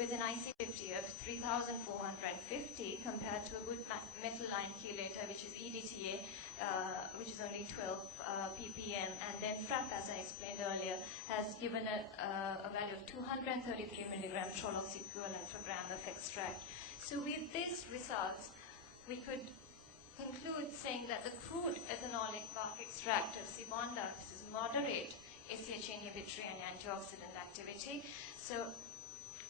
with an IC50 of 3,450 compared to a good metal line chelator, which is EDTA, which is only 12 ppm, and then FRAP, as I explained earlier, has given a value of 233 milligram trolox equivalent per gram of extract. So with these results, we could conclude saying that the crude ethanolic bark extract of C. bonduc is moderate ACH inhibitory and antioxidant activity. So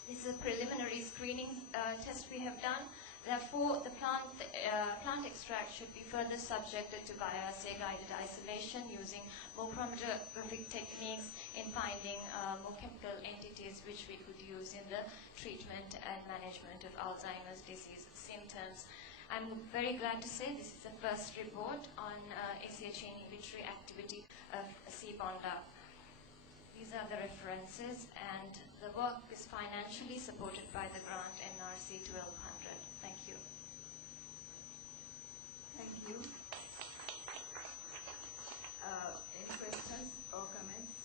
this is a preliminary screening test we have done. Therefore, the plant extract should be further subjected to bioassay guided isolation using more chromatographic techniques in finding more chemical entities which we could use in the treatment and management of Alzheimer's disease symptoms. I'm very glad to say this is the first report on ACH inhibitory activity of C. bonduc. These are the references, and the work is financially supported by the grant NRC 1200. Thank you. Thank you. Any questions or comments?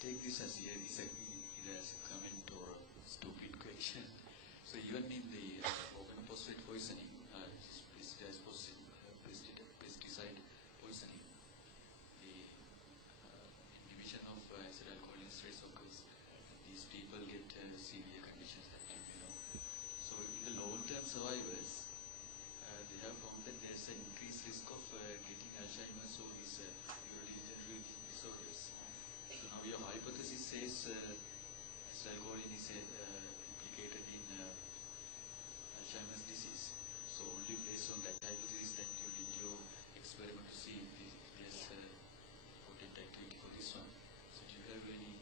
Take this as either as a comment or a stupid question. So even in the organophosphate poisoning, pesticide poisoning, the inhibition of acetylcholinesterase occurs. These people get severe conditions that you know. So in the long-term survivors, they have found that there's an increased risk of getting Alzheimer's or these neurodegenerative disorders. So now your hypothesis says acetylcholine is implicated in Alzheimer's disease. So only based on that hypothesis that you did your experiment to see if there's potent activity for this one. So do you have any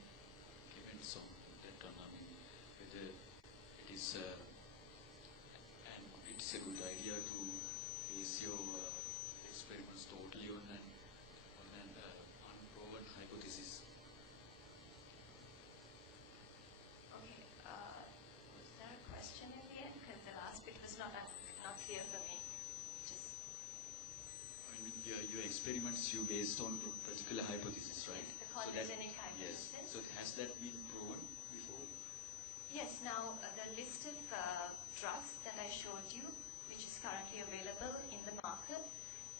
comments on that one? I mean, whether it is and it's a good idea to base your experiments totally on an unproven hypothesis. Your experiments you based on a particular hypothesis, right? The cholinergic hypothesis. Yes. So has that been proven before? Yes. Now the list of drugs that I showed you, which is currently available in the market,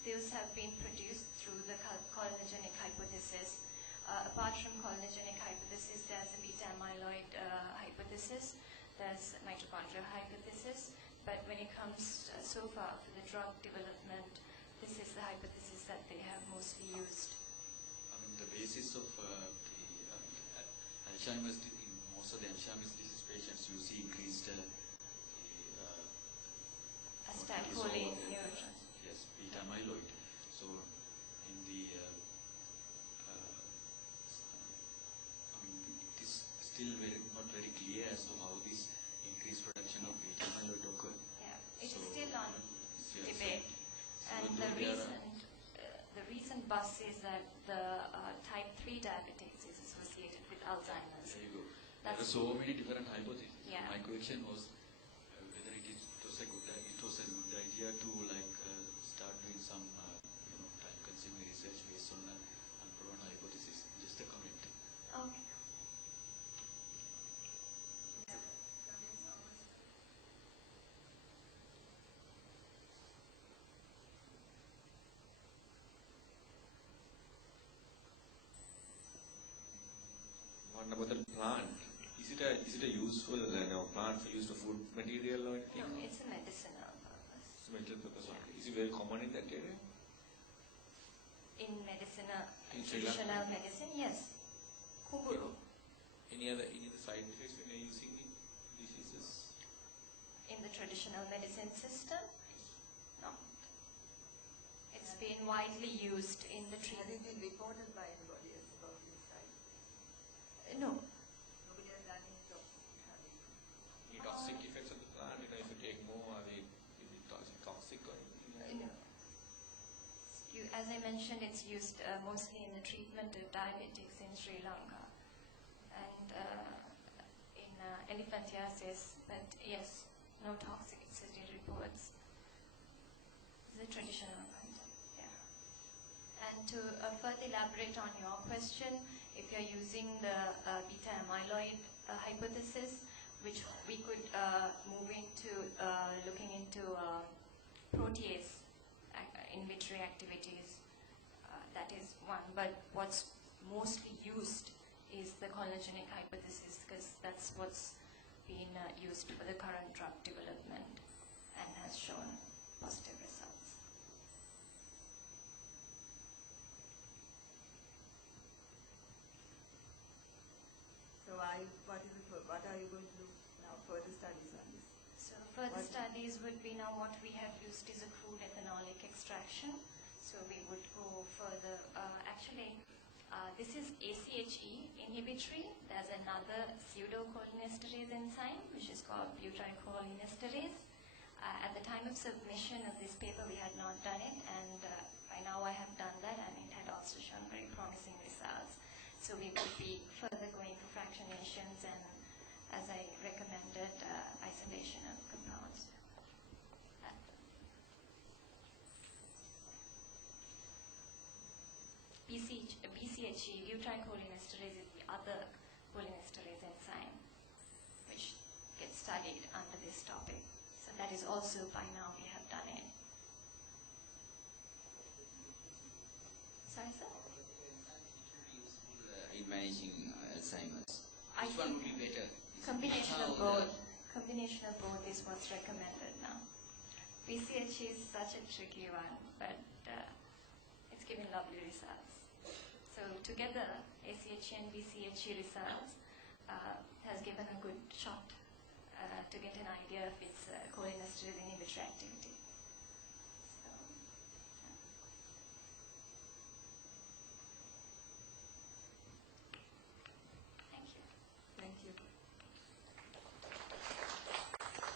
those have been produced through the cholinergic hypothesis. Apart from cholinergic hypothesis, there's a beta amyloid hypothesis. There's mitochondrial hypothesis. But when it comes so far for the drug development, this is the hypothesis that they have mostly used. I mean, the basis of Alzheimer's, in most of the Alzheimer's disease patients, you see increased acetylcholine neurotransmitter. Yes, beta amyloid. So, in the, I mean, it is still not very clear as to how this increased production of beta amyloid occur. Yeah, it is still on debate. And the recent buzz is that the type 3 diabetes is associated with Alzheimer's. There you go. There are so many different hypotheses. Yeah. My question was whether it was a good idea to start doing some time-consuming research based on an unproven hypothesis. Just a comment. Okay. About the plant, is it a useful plant for use of food material or anything? No, it's a medicinal purpose. It's a medicinal purpose. Yeah. Is it very common in that area? In traditional medicine, yes. Kumburu. Any other side effects when you're using the diseases? In the traditional medicine system? No. It's been widely used in the treatment. Has it been reported by anybody else about this side? No. Nobody has done any toxic effects of the plant? If you take more, are they toxic or anything? No. As I mentioned, it's used mostly in the treatment of diabetics in Sri Lanka and in elephantiasis. But yes, no toxicity reports. This is a traditional content, yeah. And to further elaborate on your question, if you're using the beta amyloid hypothesis, which we could move into looking into protease inhibitory activities, that is one. But what's mostly used is the cholinergic hypothesis, because that's what's been used for the current drug development and has shown positive results. So what are you going to do now, further studies on this? So further studies would be now what we have used is a crude ethanolic extraction. So we would go further. This is ACHE inhibitory. There's another pseudocholinesterase enzyme which is called butyrylcholinesterase. At the time of submission of this paper, we had not done it, and by now I have done that, and it had also shown very promising results. So we would be further going for fractionations and, as I recommended, isolation of compounds. BCHE, butyrylcholinesterase, is the other cholinesterase enzyme which gets studied under this topic. So that is also, by now, we have done it. Sorry, sir? In managing Alzheimer's. Which one would be better? Combination of both. Combination of both is what's recommended now. BCHE is such a tricky one, but it's giving lovely results. So together, ACHE and BCHE results has given a good shot to get an idea of its cholinesterase inhibitory activity.